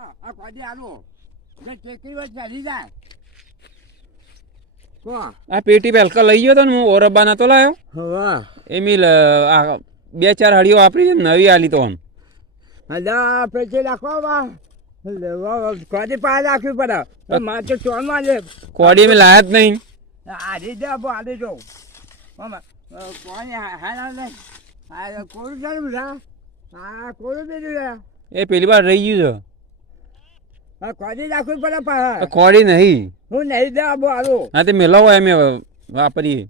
આ કોડી આલો જે ટેકરી વચ્ચે ચાલી જાય કો આ પેટી પેલકા લઈ ગયો તો ને હું ઓરબા નતો લાયો હા એમી આ 2-4 હળીઓ વાપરી નવી આલી તો આમ હજા પેટી રાખો બા કોડી પાર રાખવી પડે માર તો ચોર માં લે કોડી મેં લાયા જ નહીં આડી દે બો આડી દો મામા કોણી હાલા લે આ કોરું ચાલુ રા આ કોરું બેડું રે એ પેલી વાર રહી ગયું આ કોડી રાખવી પડે પા છે કોડી નહીં હું નહીં દે બો આલો હા તે મેલાવો એમ વાપરીએ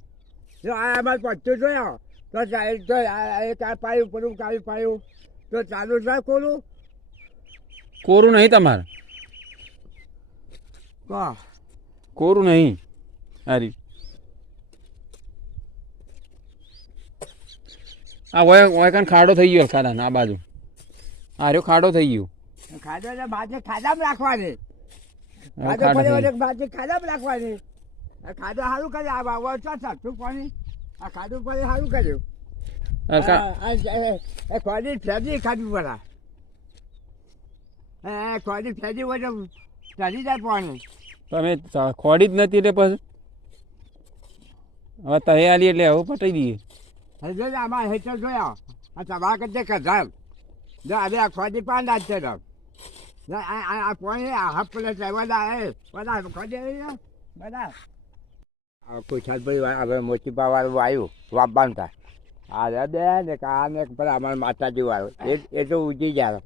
જો આ બાર પચ્ચો જોયો તો તો એક આ પાયું પડું કાવી પાયું તો ચાલુ થાય કોરું કોરું નહીં તમારે વાહ કોરું નહીં હારી આ ઓય કાન ખાડો થઈ ગયો ખાડા આ બાજુ આર્યો ખાડો થઈ ગયો ખાધો એટલે બાજે ખાડામાં રાખવાની ખાધો પડે એટલે બાજે ખાડામાં રાખવાની આ ખાધો સારું કરે આ બાબા સાચું પાણી આ ખાધું પડે સારું કર્યું ખોડી ફેદી ખાધું પડે ખોડી ફેદી હોય તો ચડી જાય પાણી તમે ખોડી જ નથી એટલે પછી હવે તહે આલી એટલે હવે પટાઈ દઈએ હજુ આમાં હેઠળ જોયા આ તમારા કરતા કધાર જો હવે આ ખોડી પાંચ જ છે આ પાણી આ હપ પેલા બધા બધા ખોડી બધા કુશાલભાઈ હવે મોટી પાવાળું આવ્યું વાપવાનું થાય આ બે ને આ ને પેલા અમારા માતાજી વાળું એ તો ઉજી જાય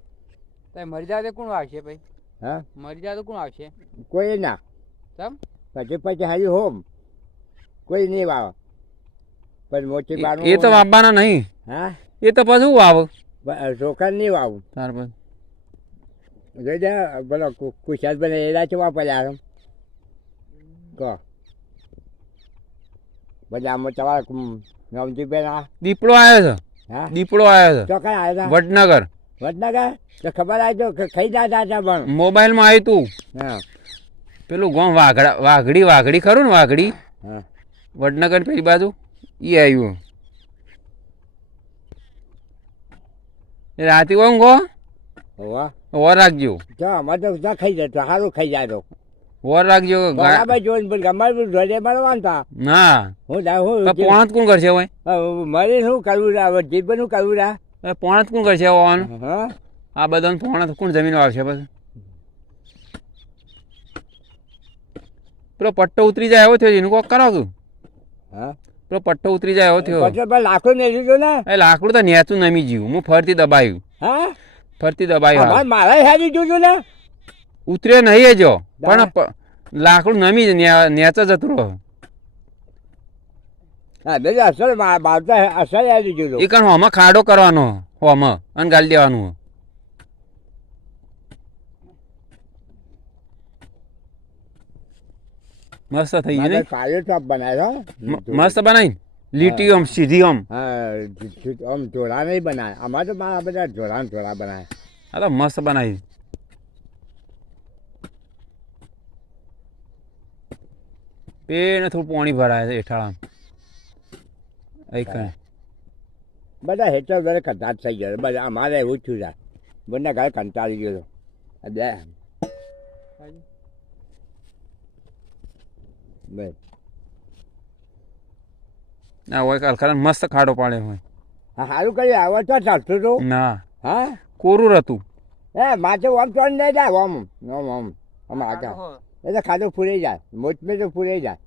મરી જાય તો કોણ આવશે ભાઈ હા મરી જાય તો કોણ આવશે કોઈ ના કેમ પછી હારી હોમ કોઈ નહીં વાવ પણ મોટી બાર એ તો વાવવાના નહીં હા એ તો પછી વાવ ચોખા નહીં વાવું તાર પછી જોઈ બોલો કુશાલભાઈ એના છે વાપર્યા કહો બધા આમાં તમારે રમજીભાઈ ના દીપડો આવ્યો છે હા દીપડો આવ્યો છે ચોખા આવ્યા વડનગર વડનગર તો ખબર આવી તો ખાઈ જતા પણ મોબાઈલમાં આવ્યું તું હા પેલું ગોમ વાઘડી ખરું ને વાઘડી હા વડનગર પેલી બાજુ એ આવ્યું રાતે ઊંઘો હોવા વર રાખજો તો અમારે તો ના ખાઈ જતો સારું ખાઈ જાય તો વર રાખજો બરાબર જોઈને પણ અમારે ધોરે મળવાનું તા ના હું પોણત કોણ કરશે હોય મારે શું કરવું રા જીવન શું કરવું રા પોણત કોણ કરશે ઓન હા આ બધાને પોણત કોણ જમીન આવશે પછી પેલો પટ્ટો ઉતરી જાય એવો થયો એનું કોક કરાવ તું હા પેલો પટ્ટો ઉતરી જાય એવો થયો પછી લાખો ને લીધું ને એ લાકડું તો નેચું નમી ગયું હું ફરતી દબાયું હા ફરતી દબાયું મારા હારી જોયું ને ઉતર્યો નહીં એ જો પણ લાકડું નમી નેચ જતું રહ્યો હા બે અસર બાવતા અસર હારી જોયું એ કારણ હોમાં ખાડો કરવાનો હોમાં અને ગાળી દેવાનું મસ્ત થઈ ગયું નહીં કાયો ટોપ બનાવ્યો મસ્ત બનાવી લીટી આમ સીધી આમ આમ ઢોળા નહીં બનાવે અમારે તો મારા બધા ઢોળા બનાવે હા તો મસ્ત બનાવી પેને થોડું પાણી ભરાય છે એઠાળા બધા હેઠળ ઘરે કંટાળ થઈ ગયો બધા અમારે એવું થયું જાય બંને ઘરે કંટાળી ગયો બે બસ ના હોય કાલ મસ્ત ખાડો પાડે હોય હા સારું કર્યું આવો તો ચાલતું હતું ના હા કોરું હતું એ માથે ઓમ તો નહીં જાય ઓમ ઓમ ઓમ આમ આગળ એ તો ખાધું ફૂરી જાય મોટમે તો ફૂરી જાય